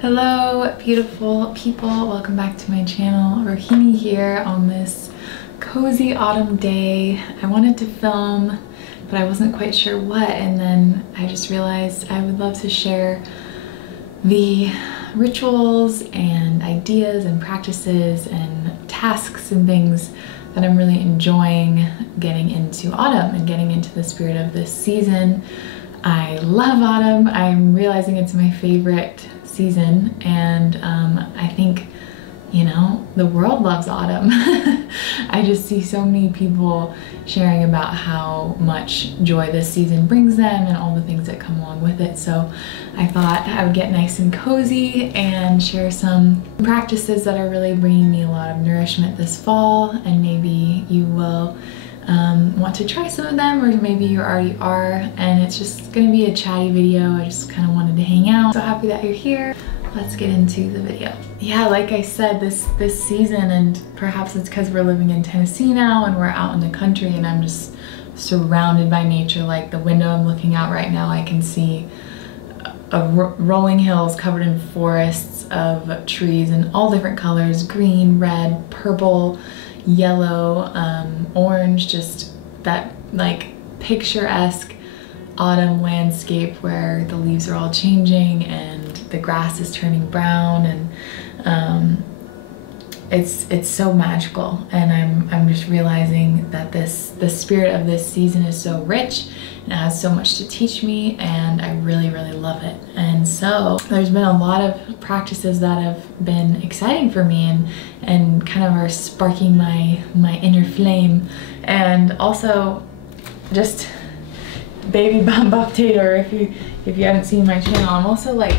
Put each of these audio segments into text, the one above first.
Hello, beautiful people. Welcome back to my channel. Rohini here on this cozy autumn day. I wanted to film, but I wasn't quite sure what, and then I just realized I would love to share the rituals and ideas and practices and tasks and things that I'm really enjoying getting into autumn and getting into the spirit of this season. I love autumn. I'm realizing it's my favorite season, and I think, you know, the world loves autumn. I just see so many people sharing about how much joy this season brings them and all the things that come along with it. So I thought I would get nice and cozy and share some practices that are really bringing me a lot of nourishment this fall, and maybe you will want to try some of them, or maybe you already are, and it's just gonna be a chatty video. I just kind of wanted to hang out. So happy that you're here. Let's get into the video. Yeah, like I said, this season, and perhaps it's because we're living in Tennessee now and we're out in the country and I'm just surrounded by nature. Like the window I'm looking out right now, I can see rolling hills covered in forests of trees in all different colors: green, red, purple, yellow, orange, just that like picturesque autumn landscape where the leaves are all changing and the grass is turning brown, and it's so magical. And I'm just realizing that the spirit of this season is so rich and it has so much to teach me, and I really love it. And so there's been a lot of practices that have been exciting for me and kind of are sparking my inner flame. And also just baby bump update, or if you haven't seen my channel, I'm also like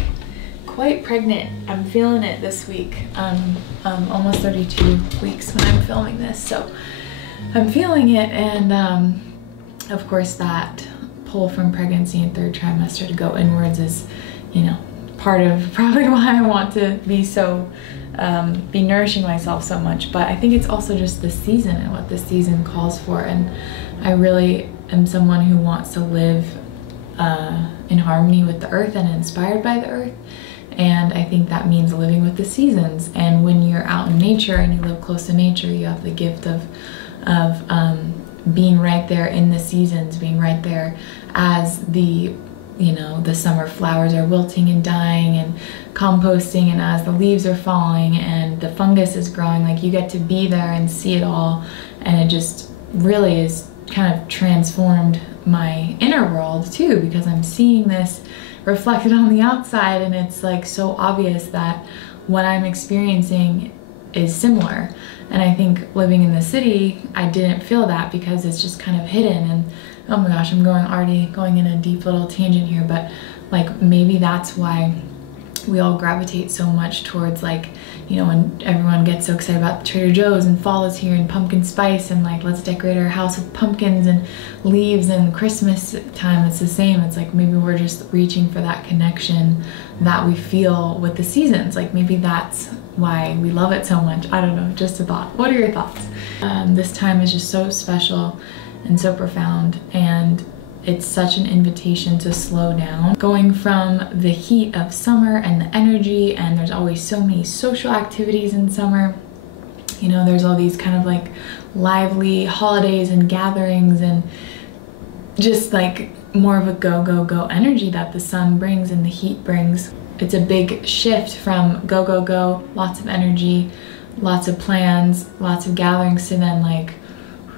quite pregnant. I'm feeling it this week. I'm almost 32 weeks when I'm filming this, so I'm feeling it. And of course that pull from pregnancy and third trimester to go inwards is, you know, part of probably why I want to be so be nourishing myself so much. But I think it's also just the season and what this season calls for, and I really am someone who wants to live in harmony with the earth and inspired by the earth. And I think that means living with the seasons. And when you're out in nature and you live close to nature, you have the gift of being right there in the seasons, being right there as the summer flowers are wilting and dying and composting, and as the leaves are falling and the fungus is growing. Like, you get to be there and see it all, and it just really is kind of transformed my inner world too, because I'm seeing this reflected on the outside, and it's like so obvious that what I'm experiencing is similar. And I think living in the city, I didn't feel that because it's just kind of hidden. And oh my gosh, I'm already going in a deep little tangent here, but like maybe that's why we all gravitate so much towards, like, you know, when everyone gets so excited about Trader Joe's and fall is here and pumpkin spice and like let's decorate our house with pumpkins and leaves, and Christmas time it's the same. It's like maybe we're just reaching for that connection that we feel with the seasons. Like maybe that's why we love it so much. I don't know, just a thought. What are your thoughts? This time is just so special and so profound, and it's such an invitation to slow down. Going from the heat of summer and the energy, and there's always so many social activities in summer. You know, there's all these kind of like lively holidays and gatherings, and just like more of a go energy that the sun brings and the heat brings. It's a big shift from go, lots of energy, lots of plans, lots of gatherings, to then like,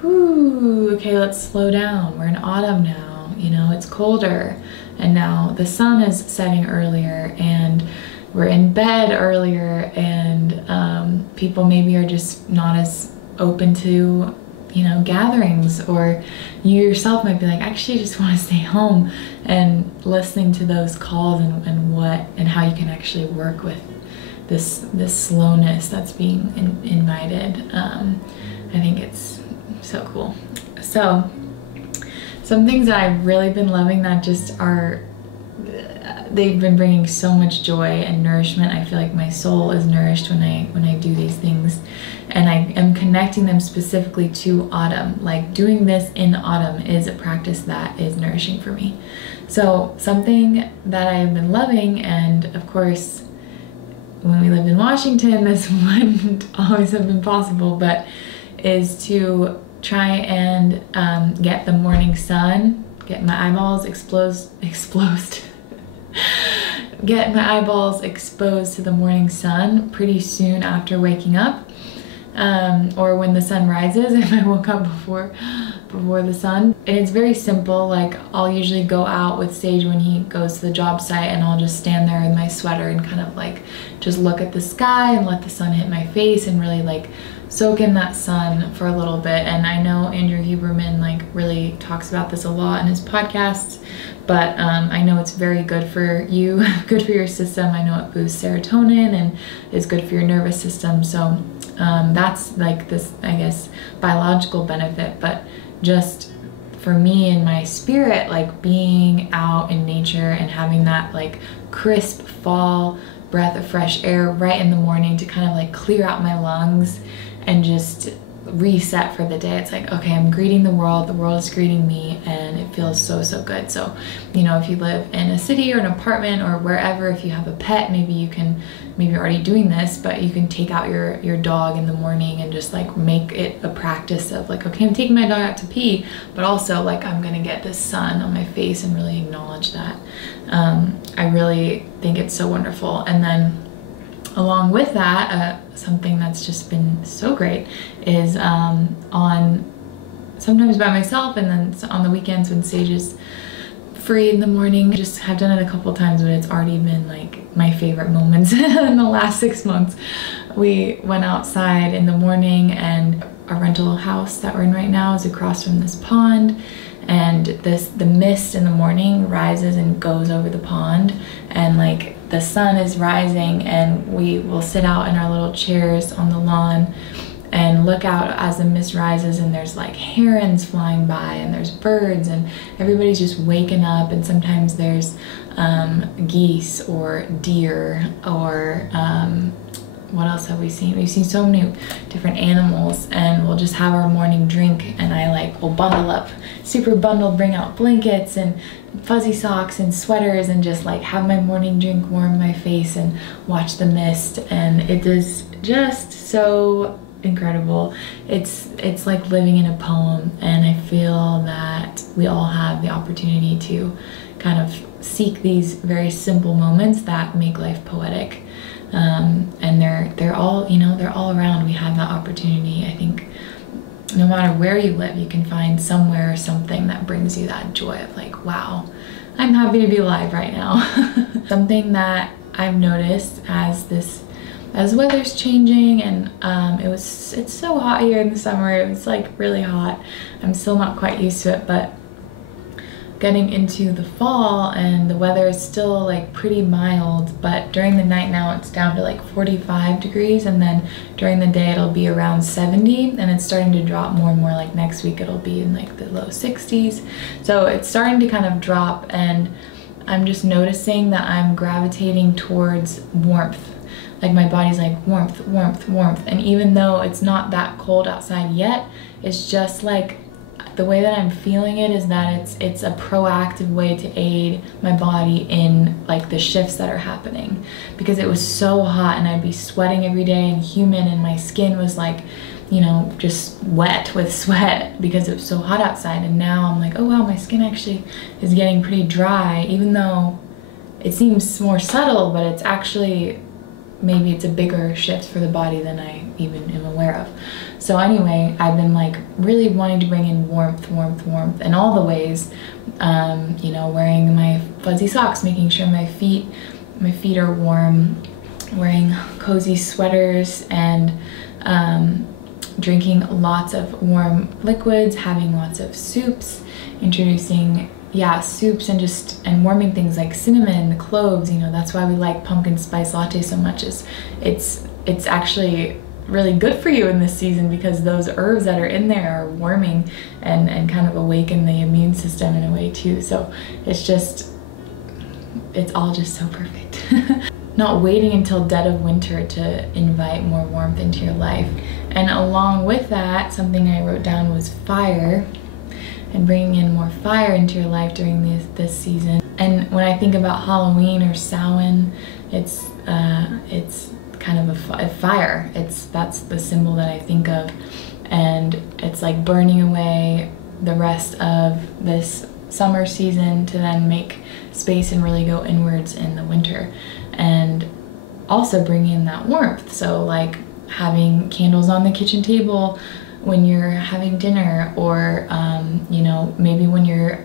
whoo, okay, let's slow down. We're in autumn now. You know, it's colder, and now the sun is setting earlier, and we're in bed earlier, and people maybe are just not as open to, you know, gatherings, or you yourself might be like, actually I just want to stay home. And listening to those calls and how you can actually work with this slowness that's being invited. I think it's so cool. So some things that I've really been loving that just are, they've been bringing so much joy and nourishment. I feel like my soul is nourished when I do these things, and I am connecting them specifically to autumn. Like doing this in autumn is a practice that is nourishing for me. So something that I've been loving, and of course when we lived in Washington, this wouldn't always have been possible, but is to try and get the morning sun, get my eyeballs get my eyeballs exposed to the morning sun pretty soon after waking up, or when the sun rises if I woke up before the sun. And it's very simple. Like, I'll usually go out with Sage when he goes to the job site, and I'll just stand there in my sweater and kind of like just look at the sky and let the sun hit my face and really like soak in that sun for a little bit. And I know Andrew Huberman like really talks about this a lot in his podcasts, but I know it's very good for you, good for your system. I know it boosts serotonin and is good for your nervous system. So that's like this, I guess, biological benefit, but just for me and my spirit, like being out in nature and having that like crisp fall breath of fresh air right in the morning to kind of like clear out my lungs and just reset for the day. It's like, okay, I'm greeting the world is greeting me, and it feels so, so good. So, you know, if you live in a city or an apartment or wherever, if you have a pet, maybe you're already doing this, but you can take out your dog in the morning and just like make it a practice of like, okay, I'm taking my dog out to pee, but also like I'm gonna get the sun on my face and really acknowledge that. I really think it's so wonderful. And then along with that, something that's just been so great is on sometimes by myself, and then on the weekends when Sage is free in the morning. Just have done it a couple times, but it's already been like my favorite moments in the last 6 months. We went outside in the morning, and our rental house that we're in right now is across from this pond, and the mist in the morning rises and goes over the pond, and like the sun is rising, and we will sit out in our little chairs on the lawn and look out as the mist rises, and there's like herons flying by, and there's birds, and everybody's just waking up. And sometimes there's geese or deer or what else have we seen? We've seen so many different animals, and we'll just have our morning drink, and I like will bundle up, super bundled, bring out blankets and fuzzy socks and sweaters, and just like have my morning drink, warm my face, and watch the mist. And it is just so incredible. It's like living in a poem, and I feel that we all have the opportunity to kind of seek these very simple moments that make life poetic. And they're all, you know, they're all around. We have that opportunity. I think no matter where you live, you can find somewhere something that brings you that joy of like, wow, I'm happy to be alive right now. Something that I've noticed as weather's changing, and it's so hot here in the summer. It was like really hot. I'm still not quite used to it, but getting into the fall and the weather is still like pretty mild, but during the night now it's down to like 45 degrees, and then during the day it'll be around 70, and it's starting to drop more and more. Like next week it'll be in like the low 60s. So it's starting to kind of drop, and I'm just noticing that I'm gravitating towards warmth. Like my body's like warmth, warmth, warmth. And even though it's not that cold outside yet, it's just like the way that I'm feeling it is that it's a proactive way to aid my body in like the shifts that are happening, because it was so hot and I'd be sweating every day and humid, and my skin was like, you know, just wet with sweat because it was so hot outside. And now I'm like, oh wow, my skin actually is getting pretty dry, even though it seems more subtle, but it's actually, maybe it's a bigger shift for the body than I even am aware of. So anyway, I've been like really wanting to bring in warmth, warmth, warmth in all the ways. You know, wearing my fuzzy socks, making sure my feet are warm, wearing cozy sweaters, and drinking lots of warm liquids, having lots of soups, introducing soups, and warming things like cinnamon, cloves. You know, that's why we like pumpkin spice latte so much, is it's actually really good for you in this season, because those herbs that are in there are warming and kind of awaken the immune system in a way too. So it's all just so perfect. Not waiting until dead of winter to invite more warmth into your life. And along with that, something I wrote down was fire, and bringing in more fire into your life during this season. And when I think about Halloween or Samhain, it's kind of a fire. That's the symbol that I think of, and it's like burning away the rest of this summer season to then make space and really go inwards in the winter, and also bring in that warmth. So like having candles on the kitchen table when you're having dinner, or you know, maybe when you're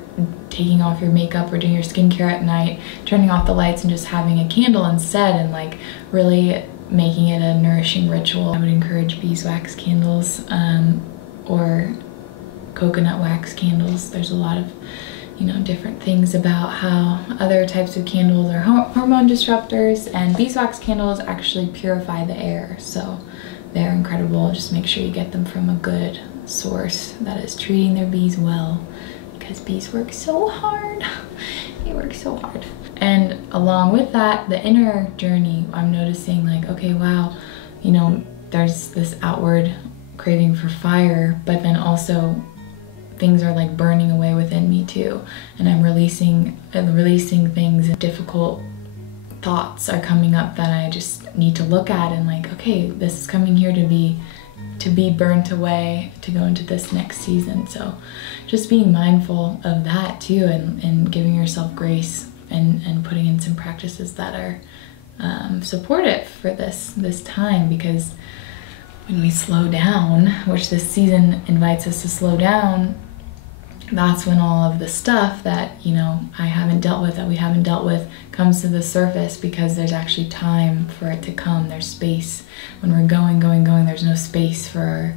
taking off your makeup or doing your skincare at night, turning off the lights and just having a candle instead, and like really making it a nourishing ritual. I would encourage beeswax candles or coconut wax candles. There's a lot of, you know, different things about how other types of candles are hormone disruptors, and beeswax candles actually purify the air, so they're incredible. Just make sure you get them from a good source that is treating their bees well, because bees work so hard. They work so hard. And along with that, the inner journey, I'm noticing like, okay, wow, you know, there's this outward craving for fire, but then also things are like burning away within me too, and I'm releasing things, and difficult thoughts are coming up that I just need to look at, and like, okay, this is coming here to be burnt away to go into this next season. So just being mindful of that too, and giving yourself grace, and putting in some practices that are supportive for this time, because when we slow down, which this season invites us to slow down, that's when all of the stuff that, you know, that we haven't dealt with comes to the surface, because there's actually time for it to come. There's space. When we're going, there's no space for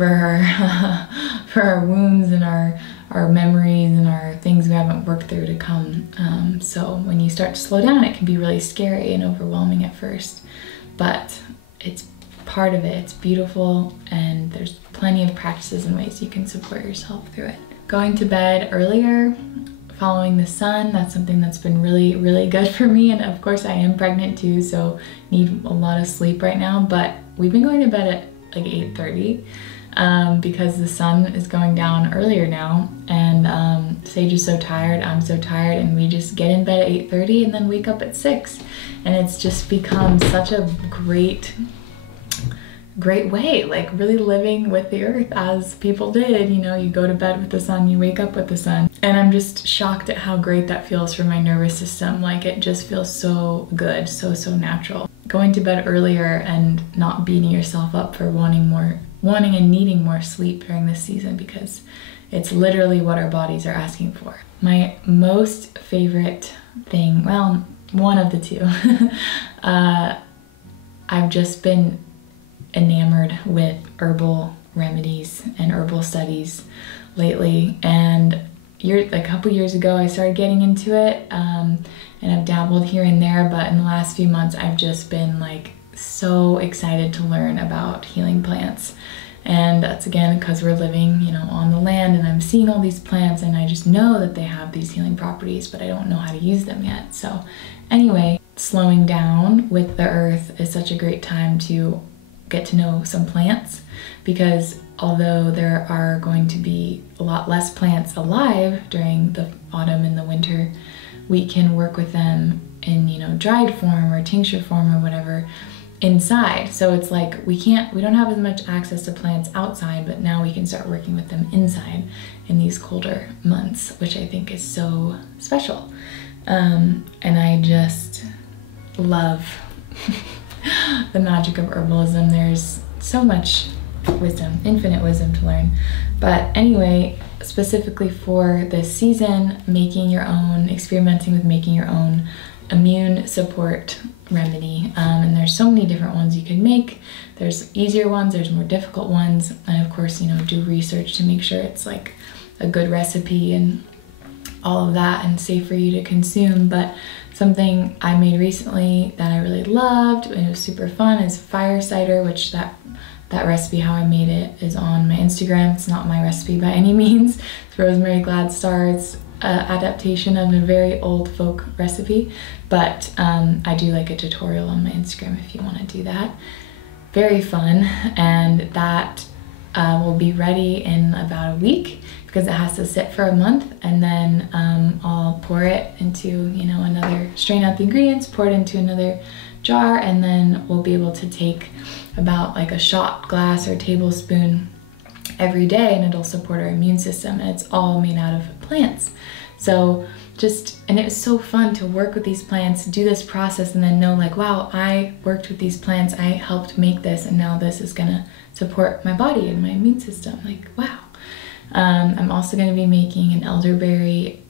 our wounds and our memories and our things we haven't worked through to come. So when you start to slow down, it can be really scary and overwhelming at first, but it's part of it. It's beautiful, and there's plenty of practices and ways you can support yourself through it. Going to bed earlier, following the sun, that's something that's been really, really good for me. And of course I am pregnant too, so need a lot of sleep right now, but we've been going to bed at like 8:30 because the sun is going down earlier now, and Sage is so tired, I'm so tired, and we just get in bed at 8:30 and then wake up at 6. And it's just become such a great way, like really living with the earth as people did. You know, you go to bed with the sun, you wake up with the sun. And I'm just shocked at how great that feels for my nervous system. Like it just feels so good, so natural. Going to bed earlier and not beating yourself up for wanting and needing more sleep during this season, because it's literally what our bodies are asking for. My most favorite thing, well, one of the two, I've just been enamored with herbal remedies and herbal studies lately, and a couple years ago I started getting into it, and I've dabbled here and there, but in the last few months I've just been like so excited to learn about healing plants. And that's again because we're living, you know, on the land, and I'm seeing all these plants and I just know that they have these healing properties, but I don't know how to use them yet. So anyway, slowing down with the earth is such a great time to get to know some plants, because although there are going to be a lot less plants alive during the autumn and the winter, we can work with them in, you know, dried form or tincture form or whatever inside. So it's like we don't have as much access to plants outside, but now we can start working with them inside in these colder months, which I think is so special. And I just love the magic of herbalism. There's so much wisdom, infinite wisdom to learn. But anyway, specifically for this season, experimenting with making your own immune support remedy. And there's so many different ones you can make. There's easier ones, there's more difficult ones. And of course, you know, do research to make sure it's like a good recipe and all of that and safe for you to consume. But something I made recently that I really loved and it was super fun is fire cider, which that recipe, how I made it, is on my Instagram. It's not my recipe by any means. It's Rosemary Gladstar's adaptation of a very old folk recipe, but I do like a tutorial on my Instagram if you want to do that. Very fun, and that will be ready in about a week because it has to sit for a month, and then I'll pour it into, you know, strain out the ingredients, pour it into another jar, and then we'll be able to take about like a shot glass or tablespoon every day, and it'll support our immune system, and it's all made out of plants. So and it was so fun to work with these plants, do this process, and then know like, wow, I worked with these plants, I helped make this, and now this is gonna support my body and my immune system. Like, wow. I'm also gonna be making an elderberry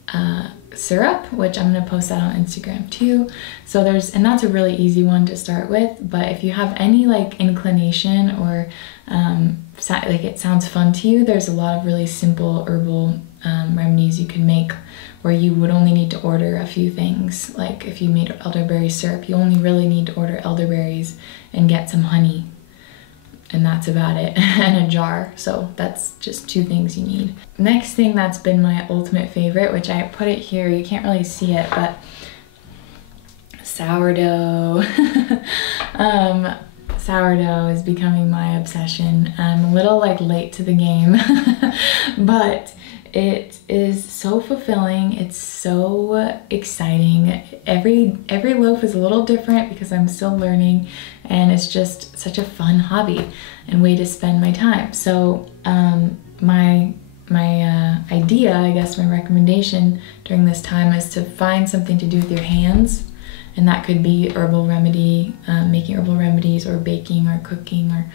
syrup, which I'm gonna post that on Instagram too. So and that's a really easy one to start with, but if you have any like inclination or like it sounds fun to you, there's a lot of really simple herbal remedies you can make where you would only need to order a few things. Like if you made elderberry syrup, you only really need to order elderberries and get some honey, and that's about it, and a jar. So that's just 2 things you need. Next thing that's been my ultimate favorite, which I put it here, you can't really see it, but sourdough. Sourdough is becoming my obsession. I'm a little like late to the game, but it is so fulfilling. It's so exciting. Every loaf is a little different because I'm still learning, and it's just such a fun hobby and way to spend my time. So my idea, I guess my recommendation during this time is to find something to do with your hands. And that could be herbal remedy, making herbal remedies, or baking or cooking, or,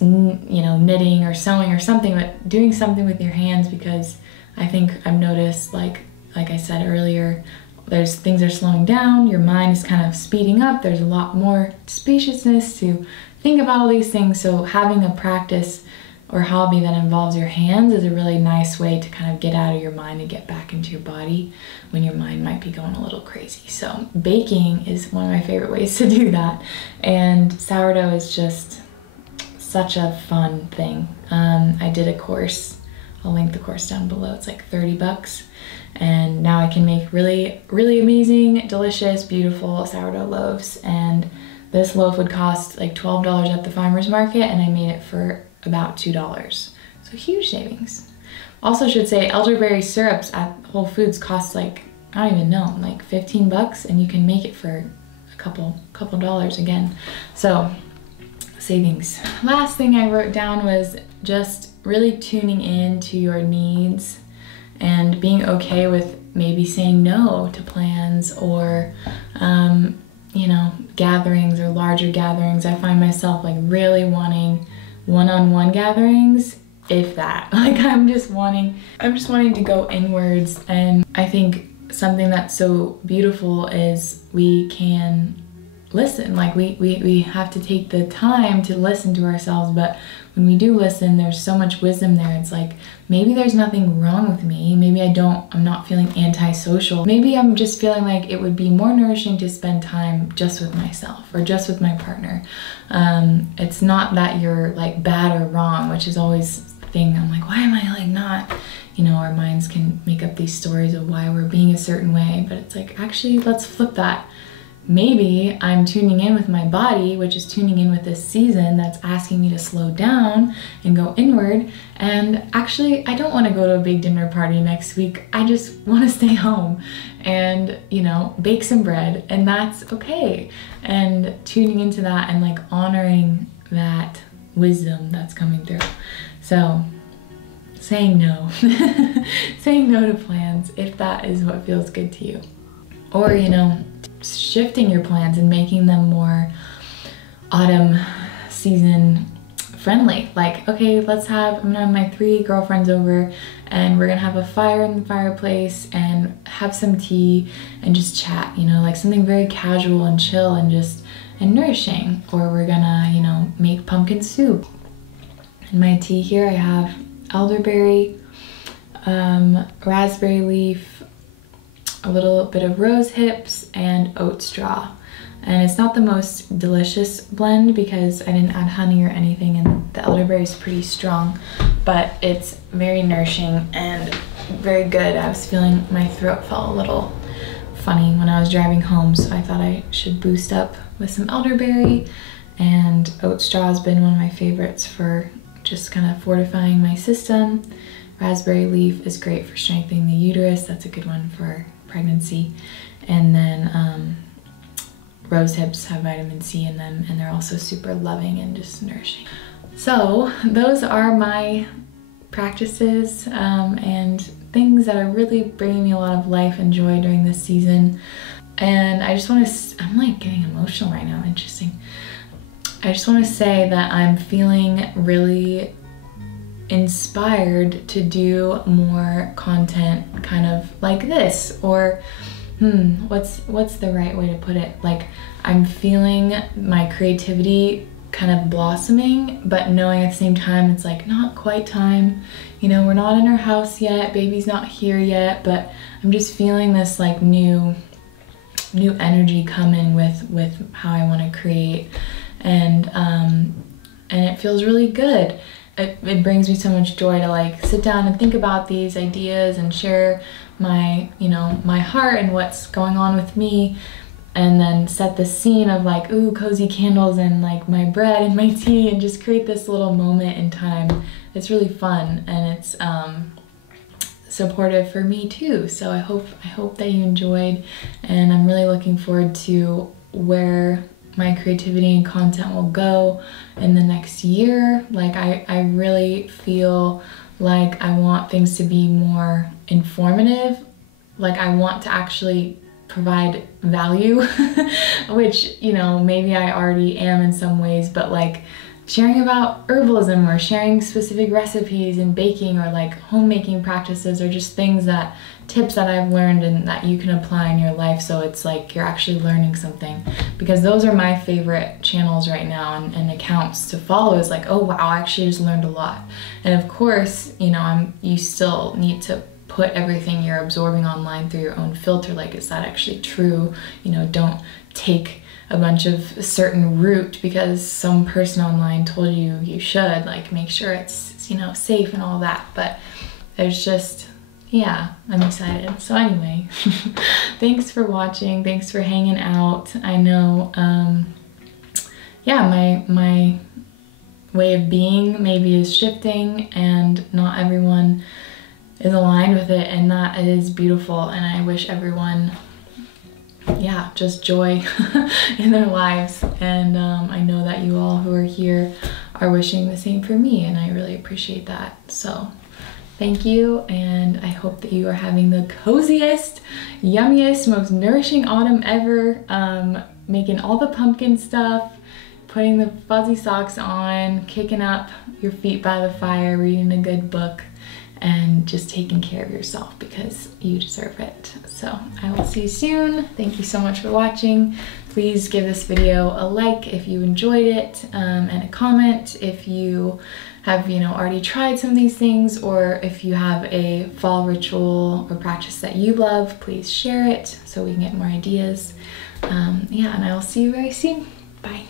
you know, knitting or sewing or something, but doing something with your hands, because I think I've noticed, like I said earlier, things are slowing down, your mind is kind of speeding up, there's a lot more spaciousness to think about all these things. So having a practice or hobby that involves your hands is a really nice way to kind of get out of your mind and get back into your body when your mind might be going a little crazy. So baking is one of my favorite ways to do that, and sourdough is just such a fun thing. I did a course, I'll link the course down below, it's like 30 bucks, and now I can make really, really amazing, delicious, beautiful sourdough loaves. And this loaf would cost like $12 at the farmer's market, and I made it for about $2. So huge savings. Also should say elderberry syrups at Whole Foods cost like, I don't even know, like 15 bucks, and you can make it for a couple dollars again. So savings. Last thing I wrote down was just really tuning in to your needs and being okay with maybe saying no to plans or you know, gatherings or larger gatherings. I find myself like really wanting one-on-one gatherings, if that. Like I'm just wanting to go inwards, and I think something that's so beautiful is we can listen. Like we have to take the time to listen to ourselves, but when we do listen, there's so much wisdom there. It's like, maybe there's nothing wrong with me. Maybe I'm not feeling antisocial. Maybe I'm just feeling like it would be more nourishing to spend time just with myself or just with my partner. It's not that you're like bad or wrong, which is always the thing. I'm like, why am I like not, you know, our minds can make up these stories of why we're being a certain way, but it's like, actually, let's flip that. Maybe I'm tuning in with my body, which is tuning in with this season that's asking me to slow down and go inward. And actually, I don't want to go to a big dinner party next week. I just want to stay home and, you know, bake some bread, and that's okay. And tuning into that and like honoring that wisdom that's coming through. So saying no, saying no to plans if that is what feels good to you. Or, you know, shifting your plans and making them more autumn season friendly. Like, okay, I'm gonna have my 3 girlfriends over, and we're gonna have a fire in the fireplace and have some tea and just chat, you know, like something very casual and chill and nourishing. Or we're gonna, you know, make pumpkin soup. In my tea here I have elderberry, raspberry leaf, a little bit of rose hips, and oat straw. And it's not the most delicious blend because I didn't add honey or anything, and the elderberry is pretty strong, but it's very nourishing and very good. I was feeling my throat felt a little funny when I was driving home, so I thought I should boost up with some elderberry. And oat straw has been one of my favorites for just kind of fortifying my system. Raspberry leaf is great for strengthening the uterus. That's a good one for pregnancy. And then rose hips have vitamin C in them, and they're also super loving and just nourishing. So those are my practices and things that are really bringing me a lot of life and joy during this season. And I just want to, I'm like getting emotional right now, interesting. I just want to say that I'm feeling really inspired to do more content kind of like this, or what's the right way to put it? Like, I'm feeling my creativity kind of blossoming, but knowing at the same time it's like not quite time. You know, we're not in our house yet, baby's not here yet, but I'm just feeling this like new energy coming with how I want to create, and it feels really good. It brings me so much joy to like sit down and think about these ideas and share my, you know, my heart and what's going on with me, and then set the scene of like, ooh, cozy candles and like my bread and my tea, and just create this little moment in time. It's really fun, and it's supportive for me too. So I hope that you enjoyed, and I'm really looking forward to where my creativity and content will go in the next year. Like I really feel like I want things to be more informative. Like I want to actually provide value, which, you know, maybe I already am in some ways, but like sharing about herbalism or sharing specific recipes and baking or like homemaking practices, or just things that, tips that I've learned and that you can apply in your life, so it's like you're actually learning something. Because those are my favorite channels right now and accounts to follow, is like, oh wow, I actually just learned a lot. And of course, you know, you still need to put everything you're absorbing online through your own filter. Like, is that actually true? You know, don't take a bunch of certain route because some person online told you you should. Like, make sure it's, you know, safe and all that. But there's just, yeah, I'm excited. So anyway, thanks for watching. Thanks for hanging out. I know, yeah, my way of being maybe is shifting, and not everyone is aligned with it, and that is beautiful. And I wish everyone, yeah, just joy in their lives. And I know that you all who are here are wishing the same for me, and I really appreciate that. So thank you, and I hope that you are having the coziest, yummiest, most nourishing autumn ever. Making all the pumpkin stuff, putting the fuzzy socks on, kicking up your feet by the fire, reading a good book, and just taking care of yourself, because you deserve it. So I will see you soon. Thank you so much for watching. Please give this video a like if you enjoyed it, and a comment if you have, you know, already tried some of these things, or if you have a fall ritual or practice that you love, please share it so we can get more ideas. Yeah, and I will see you very soon. Bye.